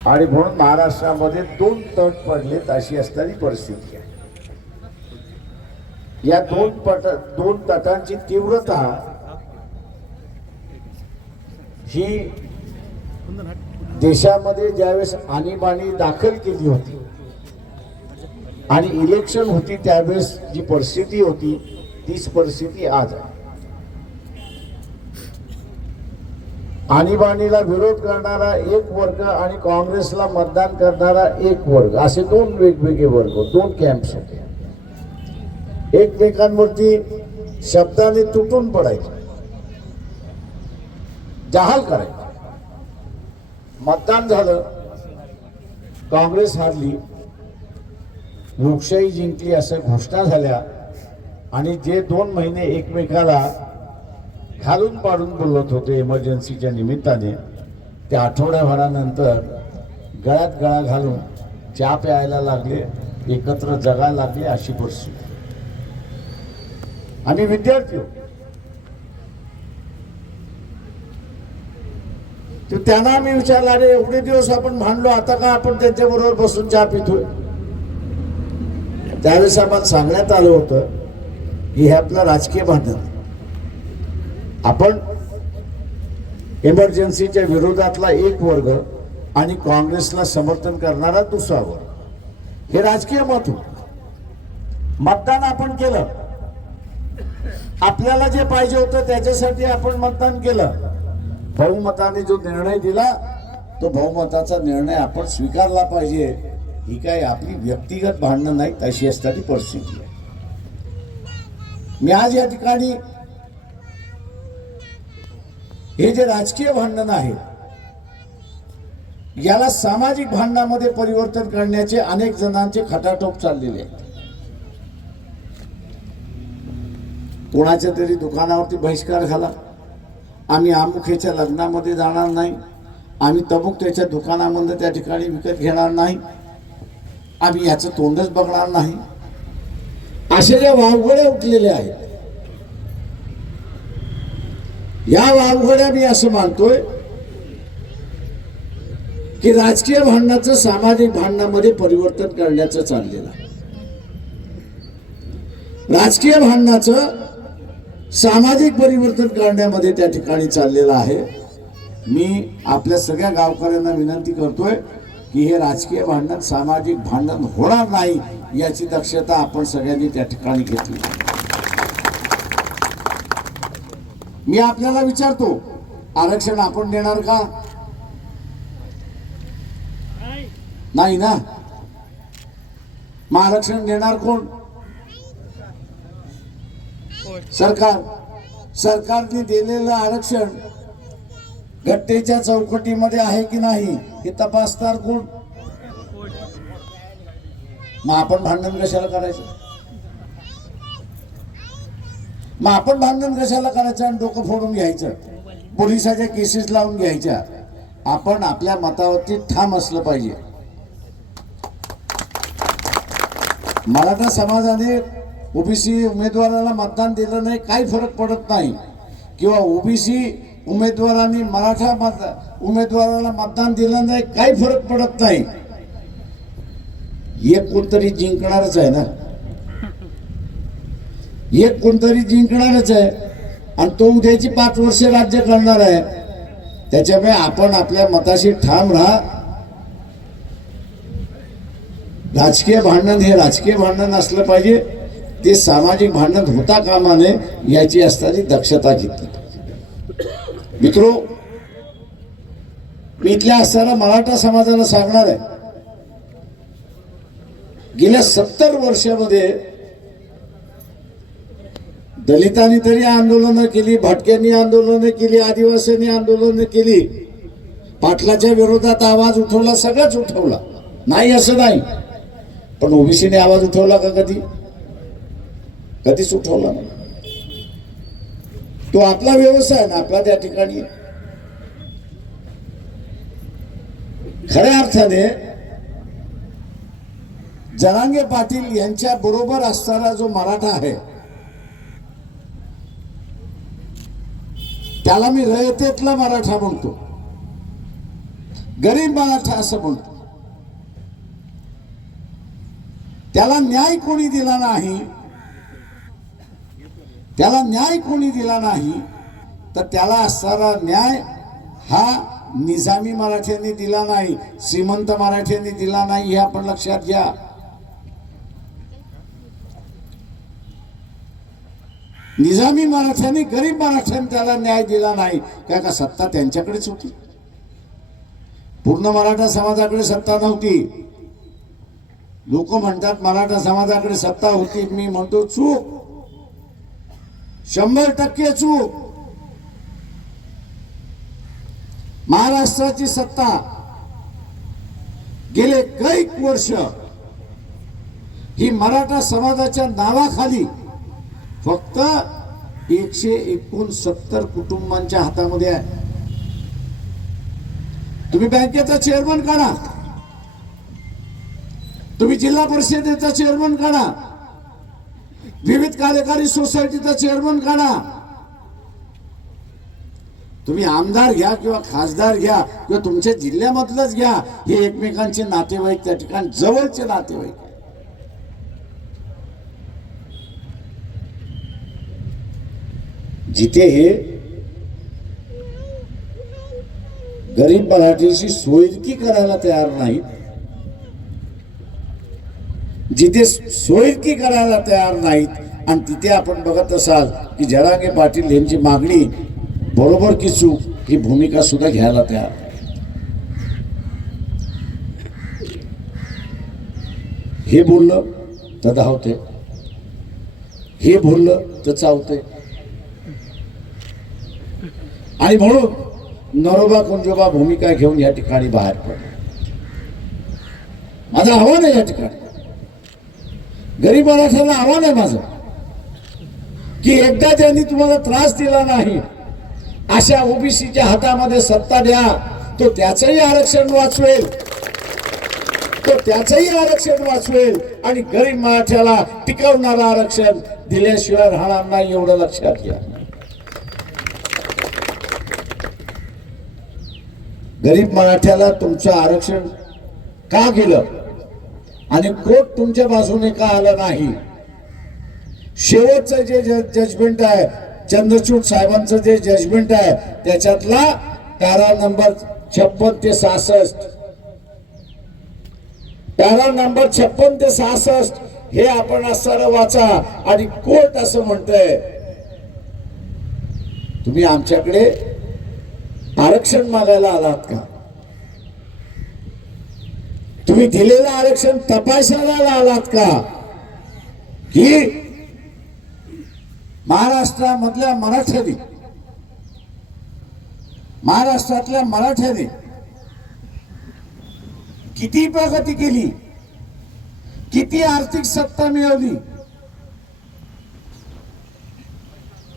आणि म्हणून महाराष्ट्रामध्ये दोन तट पडलेत अशी असणारी परिस्थिती आहे. या दोन पट दोन तटांची तीव्रता ही देशामध्ये ज्यावेळेस आणीबाणी दाखल केली होती आणि इलेक्शन होती त्यावेळेस जी परिस्थिती होती तीच परिस्थिती आज आहे. आणीबाणीला विरोध करणारा एक वर्ग आणि काँग्रेसला मतदान करणारा एक वर्ग. असे दोन वेगवेगळे वर्ग दोन कॅम्प्स होते. एकमेकांवरती शब्दाने तुटून पडायचे. जहाल करायचे. मतदान झालं. काँग्रेस हारली. लोकशाही जिंकली असं घोषणा झाल्या. आणि जे दोन महिने एकमेकाला घालून पाडून बोलत होते इमर्जन्सीच्या निमित्ताने. त्या आठवड्याभरानंतर गळ्यात गळा घालून चहा प्यायला लागले एकत्र जगायला लागले अशी परिस्थिती आम्ही विद्यार्थी तर त्यांना आम्ही विचारला अरे एवढे दिवस आपण भांडलो आता का आपण त्यांच्याबरोबर बसून चहा पितोय? त्यावेळेस आम्हाला सांगण्यात आलं होतं की हे आपलं राजकीय भांडण. आपण इमर्जन्सीच्या विरोधातला एक वर्ग आणि काँग्रेसला समर्थन करणारा दुसरा वर्ग. हे राजकीय मत होत. मतदान आपण केलं. आपल्याला जे पाहिजे होतं त्याच्यासाठी आपण मतदान केलं. बहुमताने जो निर्णय दिला तो बहुमताचा निर्णय आपण स्वीकारला पाहिजे. ही काय आपली व्यक्तिगत भांडणं नाही तशी असणारी परिस्थिती आहे. मी आज या ठिकाणी हे जे राजकीय भांडण आहे याला सामाजिक भांडणामध्ये परिवर्तन करण्याचे अनेक जणांचे खटाटोप चाललेले आहेत. कोणाच्या तरी दुकानावरती बहिष्कार झाला. आम्ही अमुखेच्या लग्नामध्ये जाणार नाही. आम्ही तबुक त्याच्या दुकानामध्ये त्या ठिकाणी विकत घेणार नाही. आम्ही याचं तोंडच बघणार नाही. असे जे वावगडे उठलेले आहेत या वाघोड्या मी असं मानतोय की राजकीय भांडणाचं सामाजिक भांडणामध्ये परिवर्तन करण्याचं चाललेलं आहे. राजकीय भांडणाचं सामाजिक परिवर्तन करण्यामध्ये त्या ठिकाणी चाललेलं आहे. मी आपल्या सगळ्या गावकऱ्यांना विनंती करतोय की हे राजकीय भांडण सामाजिक भांडण होणार नाही याची दक्षता आपण सगळ्यांनी त्या ठिकाणी घेतली मी आपल्याला विचारतो आरक्षण आपण देणार का? नाही ना? मग आरक्षण देणार कोण? सरकार. सरकारने दिलेलं आरक्षण घटनेच्या चौकटीमध्ये आहे की नाही हे तपासणार कोण? मग आपण भांडण कशाला करायचं? मग आपण भांडण कशाला करायचं आणि डोकं फोडून घ्यायचं? पोलिसाच्या केसेस लावून घ्यायच्या. आपण आपल्या मतावरती ठाम असलं पाहिजे. मराठा समाजाने ओबीसी उमेदवाराला मतदान दिलं नाही काही फरक पडत नाही. किंवा ओबीसी उमेदवारांनी मराठा मत उमेदवाराला मतदान दिलं नाही काही फरक पडत नाही. एक कोणतरी जिंकणारच आहे ना. एक कोणतरी जिंकणारच आहे. आणि तो उद्याची पाच वर्ष राज्य करणार आहे. त्याच्यामुळे आपण आपल्या मताशी ठाम राहा. राजकीय भांडण हे राजकीय भांडण असलं पाहिजे. ते सामाजिक भांडण होता कामा नये याची असताना दक्षता घेतली मित्रो मी इथल्या असताना मराठा समाजाला सांगणार आहे. गेल्या सत्तर वर्षामध्ये दलितांनी तरी आंदोलनं केली भटक्यांनी आंदोलनं केली आदिवासींनी आंदोलनं केली. पाटलाच्या विरोधात आवाज उठवला सगळंच उठवला. नाही असं नाही. पण ओबीसीने आवाज उठवला का कधी? कधीच उठवला नाही. तो आपला व्यवसाय ना आपला त्या ठिकाणी. खऱ्या अर्थाने जरांगे पाटील यांच्या बरोबर असणारा जो मराठा आहे त्याला मी रयतेतला मराठा म्हणतो. गरीब मराठा असं बोलतो त्याला न्याय कोणी दिला नाही त्याला न्याय कोणी दिला नाही तर त्याला असणारा न्याय हा निजामी मराठ्यांनी दिला नाही श्रीमंत मराठ्यांनी दिला नाही हे आपण लक्षात घ्या. निजामी मराठ्यांनी गरीब मराठ्यांनी त्याला न्याय दिला नाही. काय का सत्ता त्यांच्याकडेच होती? पूर्ण मराठा समाजाकडे सत्ता नव्हती. लोक म्हणतात मराठा समाजाकडे सत्ता होती मी म्हणतो चूक. शंभर टक्के चूक. महाराष्ट्राची सत्ता गेले कैक वर्ष ही मराठा समाजाच्या नावाखाली फक्त एकशे एकोणसत्तर कुटुंबांच्या हातामध्ये आहे. तुम्ही बँकेचा चेअरमन काढा. तुम्ही जिल्हा परिषदेचा चेअरमन काढा. विविध कार्यकारी सोसायटीचा चेअरमन काढा. तुम्ही आमदार घ्या किंवा खासदार घ्या किंवा तुमच्या जिल्ह्यामधलंच घ्या. हे एकमेकांचे नातेवाईक त्या ठिकाणी जवळचे नातेवाईक. जिथे हे गरीब मराठीशी सोयकी करायला तयार नाहीत जिथे सोयकी करायला तयार नाहीत आणि तिथे आपण बघत असाल की जरांगे पाटील यांची मागणी बरोबर की चूक ही भूमिका सुद्धा घ्यायला तयार हे बोललं तर धावते हे बोललं तर चावते आणि म्हणून नरोबा कुंजोबा भूमिका घेऊन या ठिकाणी बाहेर पडले. माझं आव्हान आहे या ठिकाणी. गरीब मराठ्याला आव्हान आहे माझं. की एकदा त्यांनी तुम्हाला त्रास दिला नाही अशा ओबीसीच्या हातामध्ये सत्ता द्या तो त्याचंही आरक्षण वाचवेल. तो त्याचंही आरक्षण वाचवेल आणि गरीब मराठ्याला टिकवणारं आरक्षण दिल्याशिवाय राहणार नाही एवढं लक्षात घ्या. गरीब मराठ्याला तुमचं आरक्षण का गेलं? आणि कोर्ट तुमच्या बाजूने का आलं नाही? शेवटचं जे जजमेंट आहे चंद्रचूड साहेबांचं जे जजमेंट आहे त्याच्यातला पॅरा नंबर छप्पन ते सहासष्ट. पॅरा नंबर छप्पन ते सहासष्ट हे आपण असं वाचा आणि कोर्ट असं म्हणतंय. तुम्ही आमच्याकडे आरक्षण मागायला आलात का? तुम्ही दिलेलं आरक्षण तपासायला आलात का? की महाराष्ट्रामधल्या मराठ्यांनी महाराष्ट्रातल्या मराठ्यांनी किती प्रगती केली? किती आर्थिक सत्ता मिळवली?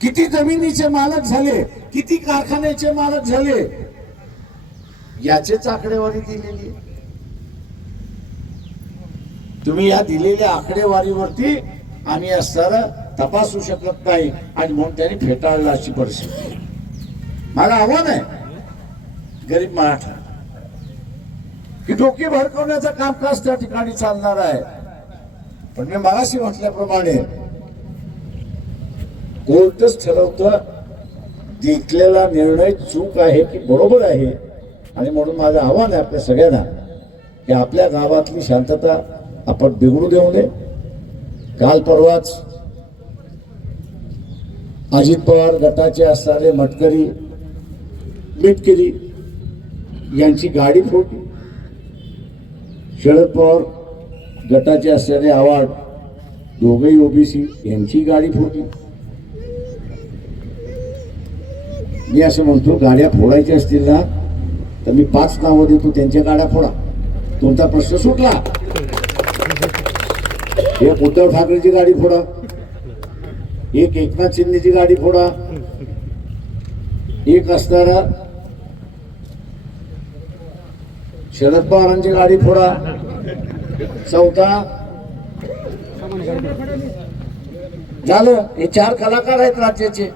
किती जमिनीचे मालक झाले? किती कारखान्याचे मालक झाले? याचेच आकडेवारी दिलेली तुम्ही या दिलेल्या आकडेवारीवरती आम्ही असताना तपासू शकत नाही आणि म्हणून त्यांनी फेटाळला अशी परिस्थिती. मला आव्हान आहे गरीब मराठा की डोके भडकवण्याचं कामकाज त्या ठिकाणी चालणार आहे. पण मी मगाशी म्हटल्याप्रमाणे कोर्टच ठरवतं जिंकलेला निर्णय चूक आहे की बरोबर आहे. आणि म्हणून माझं आव्हान आहे आपल्या सगळ्यांना की आपल्या गावातली शांतता आपण बिघडू देऊ नये. काल परवाच अजित पवार गटाचे असणारे मटकरी मिटकरी यांची गाडी फोडली. शरद पवार गटाचे असणारे आवाड दोघेही ओबीसी यांची गाडी फोडली. मी असं म्हणतो गाड्या फोडायच्या असतील ना तर मी पाच नावं देतो त्यांच्या गाड्या फोडा. तुमचा प्रश्न सुटला. एक उद्धव ठाकरेची गाडी फोडा. एक एकनाथ शिंदेची गाडी फोडा. एक असणारा शरद पवारांची गाडी फोडा. चौथा झालं हे चार कलाकार आहेत राज्याचे.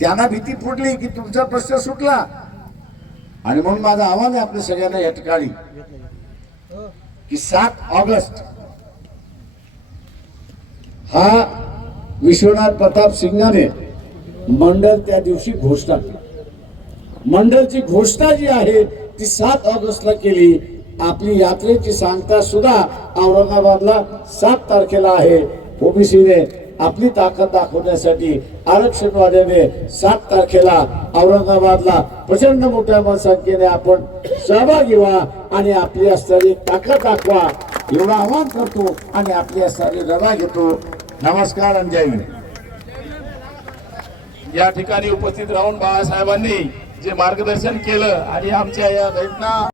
त्यांना भीती फुटली की तुमचा प्रश्न सुटला. आणि म्हणून माझं आव्हान आहे आपल्या सगळ्यांना या ठिकाणी. की सात ऑगस्ट हा विश्वनाथ प्रताप सिंगाने मंडळ त्या दिवशी घोषणा केली. मंडळची घोषणा जी आहे ती सात ऑगस्टला केली. आपली यात्रेची सांगता सुद्धा औरंगाबादला सात तारखेला आहे. ओबीसीने आपली ताकद दाखवण्यासाठी आरक्षणवाद्याने सात तारखेला औरंगाबादला प्रचंड मोठ्या संख्येने आपण सहभागी व्हा आणि आपली असणारी ताकद दाखवा. एवढं आव्हान करतो आणि आपली असणारी रवा घेतो. नमस्कार अंजाई या ठिकाणी उपस्थित राहून बाळासाहेबांनी जे मार्गदर्शन केलं आणि आमच्या या घटना